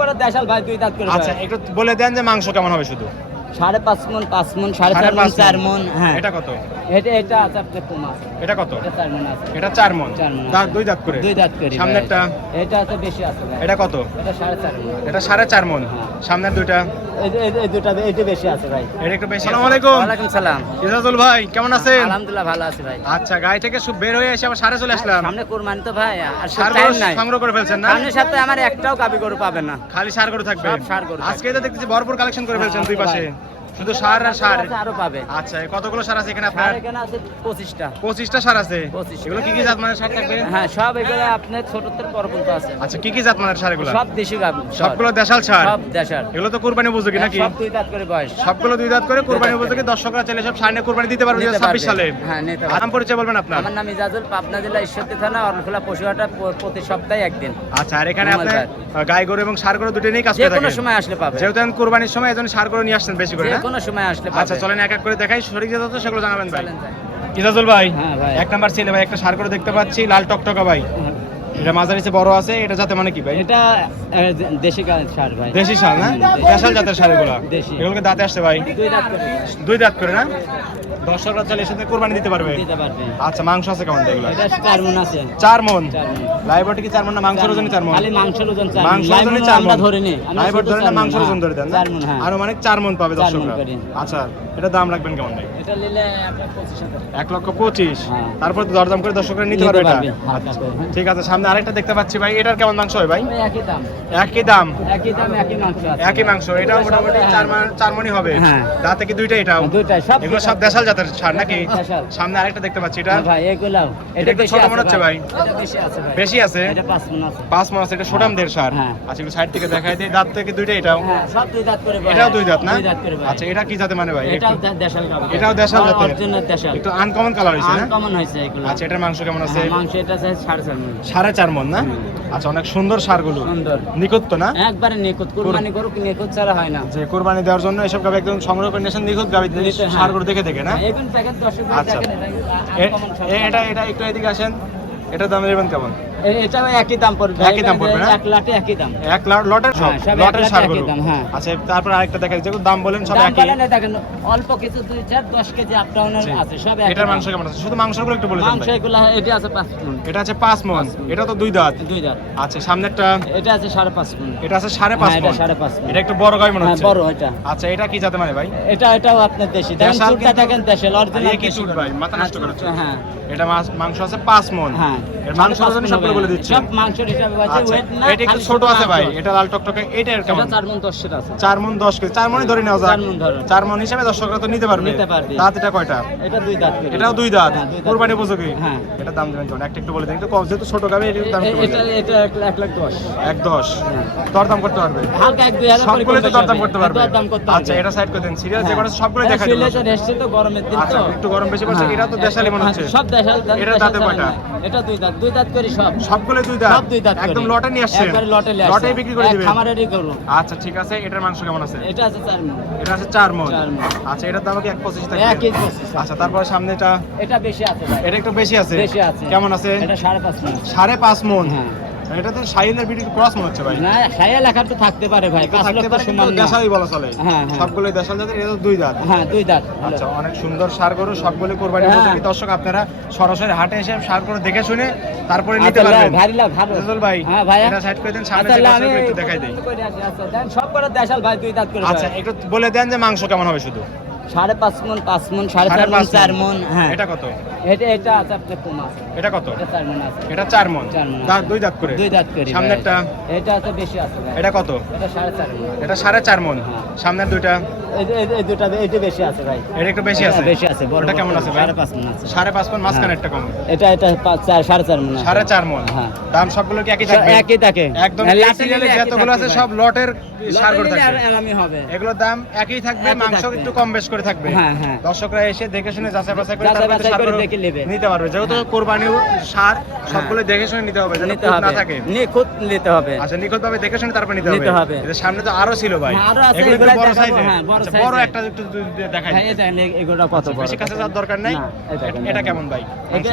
করে দেশাল ভাই, 2 দাঁত করে। আচ্ছা একটু বলে দেন যে মাংস কেমন হবে শুধু। 5.5 মণ, 5 মণ, 4.5 মণ, 4 মণ। হ্যাঁ, এটা কত? এটা আছে আপনার কমা। এটা কত? এটা 4 মণ আছে। এটা 4 মণ। 4 মণ। দাঁত 2 দাঁত করে। 2 দাঁত করে। সামনেরটা? এটা আছে বেশি আছে ভাই। এটা কত? এটা 4.5 মণ। এটা 4.5 মণ। সামনের দুইটা? এই দুটো এটা বেশি আছে ভাই। এটা একটু বেশি। আসসালামু আলাইকুম। ওয়ালাইকুম সালাম। ইজাজুল ভাই কেমন আছেন? আলহামদুলিল্লাহ ভালো আছি ভাই। আচ্ছা গাড়ি থেকে সব বের হয়ে এসে আবার সারে চলে আসলাম। সামনে কুরবানি তো ভাই, আর সার টাইম নাই। সংগ্রহ করে ফেলছেন না? সামনের সপ্তাহে আমার একটাও গাবি গরু পাবেন না, খালি সার গরু থাকবে। সব ষাঁড় গরু আজকে তো দেখতেছি ভরপুর কালেকশন করে ফেলছেন দুই পাশে। ভাই। শুধু সার আর সার। আরো পাবে। আচ্ছা কতগুলো সার আছে এখানে আপনার? এখানে আছে 25টা। 25টা সার আছে। 25 এগুলো কি কি জাত মানের সার থাকবে? হ্যাঁ, সব এগুলো আপনার ছোটদের পর্যন্ত আছে। আচ্ছা কি কি জাত মানের সার এগুলো? সব দেশি গাবি, সবগুলো দেশাল সার। সব দেশার। এগুলো তো কুরবানি উপযোগী নাকি? সব 2 দাঁত করে বয়স। সবগুলো 2 দাঁত করে কুরবানি উপযোগী। দর্শকরা চাইলে সব সার নিয়ে কুরবানি দিতে পারবে 2026 সালে। হ্যাঁ, নিতে পারবে। নাম পরিচয় বলবেন আপনার? আমার নাম ইজাজুল, পাবনা জেলা ঈশ্বরদী থানা অরণখোলা পশুহাটা, প্রতি সপ্তাহে একদিন। আচ্ছা আর এখানে আপনি গাই গরু এবং ষাঁড় গরু দুটো নিয়ে কাজ করে যে থাকেন? কোনো সময় আসলে পাবে। যেহেতু এখন কুরবানির সময় এজন্য ষাঁড় গরু নিয়ে আসছেন বেশি করে যে না? কোনো সময় আসলে পাবে। আচ্ছা চলেন এক এক করে দেখাই, সঠিক জাত তো সেগুলো জানাবেন ভাই। চলেন যাই। ইজাজুল ভাই, হ্যাঁ ভাই। এক নাম্বার ছেলে ভাই, একটা ষাঁড় গরু দেখতে পাচ্ছি লাল টকটকা ভাই। এটা মাঝারি চেয়ে বড় আছে, এটা জাতে মানে কি ভাই? এটা দেশি সার ভাই। দেশি ষাঁড় না? দেশাল জাতের ষাঁড় এগুলো। দেশি। এগুলোকে দাঁতে আসছে ভাই? 2 দাঁত করে। 2 দাঁত করে না? দর্শকরা চাইলে এর সাথে কুরবানি দিতে পারবে? দিতে পারবে। আচ্ছা মাংস আছে কেমন এগুলো? এটা 4 মণ আছে। 4 মণ। 4 মণ। লাইভ ওয়েট কি 4 মণ না মাংসের ওজনই 4 মণ? খালি মাংসের ওজন 4 মণ। মাংসের লাইভ ওজনই ওজন 4 আমরা মণ। ধরে নেই। লাইভ ওয়েট ধরে না মাংসের ওজন ধরে দেন না? 4 মণ, হ্যাঁ। আর মানে 4 মণ পাবে 4 মণ দর্শকরা। করে। আচ্ছা এটা দাম রাখবেন কেমন ভাই? এটা নিলে আপনার 25,000। 1,25,000। হ্যাঁ। তারপর তো দরদাম করে দর্শকরা নিতে পারবে এটা। হালকা করে, হ্যাঁ। ঠিক আছে সামনে আরেকটা দেখতে পাচ্ছি ভাই, এটার কেমন মাংস হয় ভাই? একই দাম। একই দাম। একই দাম, একই মাংস আছে। একই মাংস। এটাও মোটামুটি 4 মণই হবে। হ্যাঁ। দাঁতে কি দুইটা এটাও? দুইটাই সব। এগুলো সব দেশাল জাতের ষাঁড় নাকি? দেশাল। সামনে আরেকটা দেখতে পাচ্ছি এটা। হ্যাঁ ভাই, এগুলাও। এটা একটু ছোট মনে হচ্ছে ভাই। এটা বেশি আছে ভাই। বেশি আছে? এটা 5 মণ আছে। 5 মণ আছে, এটা সোটাম দের ষাঁড়। হ্যাঁ। আচ্ছা একটু সাইড থেকে দেখাই দিই, দাঁত থেকে দুইটা এটাও? হ্যাঁ, সব 2 দাঁত করে। এটাও 2 দাঁত না? 2 দাঁত করে ভাই। আচ্ছা এটা কি জাতে মানে ভাই? এটাও দেশাল গাবি। এটাও দেশাল জাতের? অরিজিনাল দেশাল। একটু আনকমন কালার হইছে না? আনকমন হইছে এগুলো। আচ্ছা এটার মাংস কেমন আছে? হ্যাঁ, মাংস এটা আছে 4.5 মণ। 4.5 মণ না? আচ্ছা অনেক সুন্দর ষাঁড়গুলো। সুন্দর। নিখুঁত তো না? একবারে নিখুঁত। কুরবানি গরু নিখুঁত ছাড়া হয় না। যে কুরবানি দেওয়ার জন্য এসব গাবি একদম সংগ্রহ করে নিয়েছেন নিখুঁত গাবি, হ্যাঁ। ষাঁড়গুলো দেখে দেখে না? এখন দেখেন দর্শক আচ্ছা। দেখেন এ- এটা এটা একটু এদিকে আসেন, এটার দাম নেবেন কেমন? এটাও একই দাম পড়বে। একই দাম পড়বে না? 1 লাটে একই দাম। এক লটের সব? হ্যাঁ, সব লটের এক লাটে ষাঁড়গুলো। একই দাম, হ্যাঁ। আচ্ছা তারপর আরেকটা দেখা যেগুলো দাম বলেন সব দাম একই। বলে না, দেখেন অল্প কিছু 2, 4, 10 কেজি আপ ডাউনের আছে, সব একই এটার দাম। মাংস কেমন আছে? শুধু মাংসগুলো একটু বলে দেন মাংস ভাই। এগুলা এটা আছে 5 মণ। এটা আছে 5 মণ। এটা তো 2 দাঁত। 2 দাঁত। আচ্ছা সামনেরটা? এটা আছে 5.5 মণ। এটা আছে 5.5 হ্যাঁ, এটা মণ। 5.5 মণ। এটা একটু বড় গাই মনে হ্যাঁ, হচ্ছে। বড় এটা। আচ্ছা এটা কি জাতে মানে ভাই? এটাও আপনার দেশি। দেখেন দেশাল চুলটা কিন্তু- দেখেন দেশাল অরিজিনাল এই কি চুল ভাই? মাথা নষ্ট করেছে। হ্যাঁ। এটা মাংস আছে 5 মণ। হ্যাঁ। এর মাংস ওজন সবগুলো বলে দিচ্ছি। সব মাংসের হিসাবে আছে, আচ্ছা ওয়েট না। এটা একটু খালি ছোট শুধু আছে ভাই, মাংস। এটা লাল টকটকে। এটা এর কেমন? এটা 4 মণ 10 আছে। 4 মণ 10 কেজি। 4 মণই ধরে নেওয়া যায়। 4 মণ ধরো। 4 মণ হিসেবে দর্শকরা তো নিতে পারবে। নিতে পারবে। দাঁত এটা কয়টা? এটা 2 দাঁত করে। এটাও 2 দাঁত। হ্যাঁ, 2 দাঁত। কুরবানি উপযোগী। হ্যাঁ। এটা দাম দেবেন কেমন? একটা একটু বলে দেন, একটু কম যেহেতু ছোট গাবে এর দাম একটু বলে এটা দেন। এটা 1,10,000। 1.10 দরদাম করতে পারবে? হালকা 1-2 হাজার করে সবগুলো তো কম বেশি দরদাম হবে। করতে পারবে? দরদাম করতে পারবে। আচ্ছা এটা সাইড করে দেন, সিরিয়াল যে হ্যাঁ। করে সবগুলো এই দেখাই শুইলে দেন। তো রেস্টে তো গরমের দিন আচ্ছা তো। একটু গরম বেশি পড়ছে, হ্যাঁ। এটা তো দেশালি মনে হ্যাঁ, হচ্ছে। সব দেশাল। এটা দাঁতে কয়টা? এটা 2 দাঁত। 2 দাঁত করে সব। সবগুলো 2 দাঁত। সব 2 দাঁত করে। একদম লটে নিয়ে আসছেন? একবারে লটে নিয়ে আসছে। লটেই বিক্রি করে দিবেন? খামারেরই করব। আচ্ছা ঠিক আছে, এটার মাংস কেমন আছে? এটা আছে 4 মণ। এটা আছে 4 মণ। 4 মণ। আচ্ছা এটার দাম কি 1.25 থাকবে? 1.25 আচ্ছা তারপর সামনেটা? এটা বেশি আছে ভাই। এটা একটু বেশি আছে। বেশি আছে। কেমন আছে? এটা 5.5 মণ। 5.5 মণ। হ্যাঁ। এটা তো শাইনের বিডি ক্রস মনে হচ্ছে ভাই। না, খায়া লেখা তো থাকতে পারে ভাই। 5 থাকতে লক্ষ পারে সমান কিন্তু না। দেশালি বলা চলে। হ্যাঁ, হ্যাঁ। সবগুলোই দেশাল জাতের, এটা তো 2 দাঁত। হ্যাঁ, 2 দাঁত। আচ্ছা অনেক সুন্দর ষাঁড় গরু, সবগুলো কোরবানি হ্যাঁ। উপযোগী। দর্শক আপনারা সরাসরি হাটে এসে ষাঁড় গরু দেখে শুনে তারপরে নিতে আচ্ছা, পারবেন। ভারী লাভ, ভালো। রেজাল ভাই হ্যাঁ ভাইয়া। এটা সাইড করে দেন, সামনে আচ্ছা, যে আমি বাছুরগুলো একটু দেখাই দেই। আচ্ছা, দেন সব করে দেশাল ভাই, 2 দাঁত করে। আচ্ছা একটু বলে দেন যে মাংস কেমন হবে শুধু। 5.5 মণ, 5 মণ, 4.5 মণ, 4 মণ। হ্যাঁ। এটা কত? এটা আছে আপনার কমা। এটা কত? এটা 4 মণ আছে। এটা 4 মণ। 4 মণ। দাঁত 2 দাঁত করে। 2 দাঁত করে। সামনেরটা? এটা আছে বেশি আছে ভাই। এটা কত? এটা 4.5 মণ। এটা 4.5 মণ। হ্যাঁ। সামনের দুইটা? এই দুটো এটা বেশি আছে ভাই। এটা একটু বেশি আছে। বেশি আছে। ওটা কেমন আছে ভাই? 5.5 মণ আছে। 5.5 মণ, মাঝখানে হ্যাঁ। একটা কম। এটা 4.5 মণ আছে। 4.5 মণ। হ্যাঁ। দাম সবগুলো কি একই থাকবে? একই থাকে। একদম হ্যাঁ, এই লাটে সিরিয়ালে নিলে একই যতগুলো আছে থাকবে সব লটের ষাঁড় গরু লটে নিলে থাকবে। আর আরামই হবে। এগুলোর দাম একই থাকবে, একই মাংস থাকবে। একটু কম বেশ করে করে থাকবে। হ্যাঁ, হ্যাঁ। দর্শকরা এসে দেখে শুনে যাচাই বাছাই করে যাচাই তারপরে বাছাই সারগুলো করে দেখে নেবে। নিতে পারবে। যেহেতু কোরবানি সার সবগুলো দেখে শুনে নিতে হবে, যেন নিতে খুঁত না হবে, থাকে। নিখুঁত নিতে হবে। আচ্ছা, নিখুঁতভাবে দেখে শুনে তারপর নিতে নিতে হবে। এদের সামনে তো আরো ছিল ভাই, হ্যাঁ, আরো আছে, এগুলো এগুলো বড় দেখাবো, সাইজের। হ্যাঁ, বড় আচ্ছা, size বড় এর। একটা একটু দেখাই। হ্যাঁ, এই দেখেন, এগুলো কত বড়। বেশি কাছে যাওয়ার দরকার নাই। না, এই দেখেন, এটা কেমন ভাই?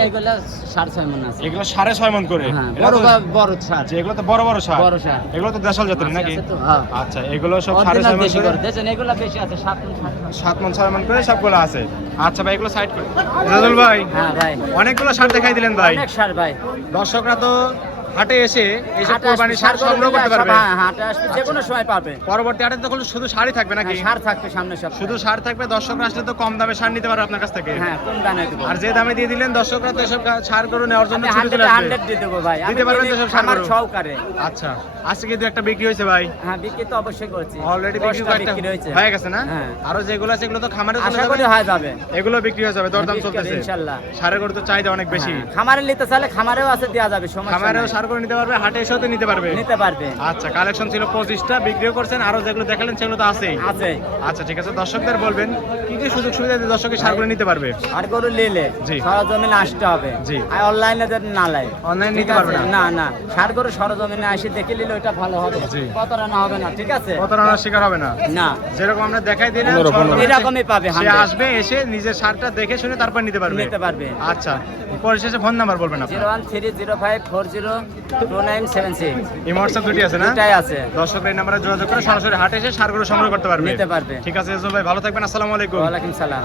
এগুলো 6.5 মণ আছে। এগুলো 6.5 মণ করে। হ্যাঁ, এটা তো- বড় ছাড়। আচ্ছা, এগুলো তো বড় বড় সার। বড় সার। এগুলো তো দেশাল জাতের আছে, নাকি? আছে তো, হ্যাঁ। আচ্ছা, এগুলো সব Original 6.5 মণ দেশি করে। গরু। দেখেন, এগুলো বেশি আছে, 7 মণ, 8 মণ। 7 মণ 6 মণ করে সবগুলো আছে। আচ্ছা ভাই, এগুলো সাইড করে। রাজুল ভাই, হ্যাঁ ভাই, অনেকগুলো সার দেখাই দিলেন ভাই। অনেক সার ভাই। দর্শকরা তো হাটে এসে এইসব হাটে কোরবানির আসবে, সার সার সংগ্রহ গরু করতে নিলে পারবে। সব, হ্যাঁ, হাটে আসবে, যে কোনো সময় পাবে। পরবর্তী হাটে তো শুধু সারই থাকবে নাকি? হ্যাঁ, সার থাকবে সামনে সব। শুধু সার থাকবে, দর্শকরা আসলে তো কম দামে সার নিতে পারবে আপনার কাছ থেকে। হ্যাঁ, কোন দানে দেবো? আর যে দামে দিয়ে দিলেন, দর্শকরা তো এসব সার গরু নেওয়ার জন্য আমি ছুটে চলে আসবে। 100 দিয়ে দেবো ভাই। দিতে পারবেন তো সব সার আমার গরু? সহকারে। আচ্ছা, আজকে কিন্তু একটা বিক্রি হয়েছে ভাই। হ্যাঁ, বিক্রি তো অবশ্যই করছি। অলরেডি 10টা বিক্রি হয়েছে। হয়ে গেছে না? হ্যাঁ। আরো যেগুলো আছে এগুলো তো খামারে চলে আশা যাবে। করি হয়ে যাবে। এগুলো বিক্রি হয়ে যাবে, দরদাম বিক্রি হবে চলতেছে ইনশাআল্লাহ। সারের গরু তো চাহিদা অনেক বেশি। হ্যাঁ, খামারে নিতে চাইলে খামারেও আছে, দেওয়া যাবে, সমস্যা খামারেও নাই। সার করে নিতে পারবে, হাটে এসেও তো নিতে পারবে। নিতে পারবে। আচ্ছা, কালেকশন ছিল 25টা, বিক্রিও করছেন, আরো যেগুলো দেখালেন সেগুলো তো আছেই। আছে। আচ্ছা, ঠিক আছে। দর্শকদের বলবেন কি কি সুযোগ সুবিধা দিয়ে দর্শকের সারগুলো নিতে পারবে? আর গরু নিলে জি। সরজমিনে আসতে হবে। জি। আর অনলাইনে যদি না লাই, অনলাইনে ঠিক নিতে পারবে আছে? না? না, না, সার গরু সরজমিনে আসি দেখে নিলে ওইটা ভালো হবে। জি। প্রতারণা হবে না, ঠিক আছে? প্রতারণার শিকার হবে না। না, যেরকম আমরা দেখাই দিলাম, 15 সরজমিনে এরকমই পাবে, সে 100 আসবে, এসে নিজের সারটা দেখে শুনে তারপর নিতে পারবে। নিতে পারবে। আচ্ছা, পরিশেষে ফোন নাম্বার বলবেন আপনি। 01305402976। এই হোয়াটসঅ্যাপ দুটি আছে না? এটাই আছে। দর্শকরা এই নাম্বারে যোগাযোগ করে সরাসরি হাটে এসে সারগুলো সংগ্রহ করতে পারবে। নিতে পারবে। ঠিক আছে, ভাই ভালো থাকবেন। আসসালামু আলাইকুম। ওয়ালাইকুম সালাম।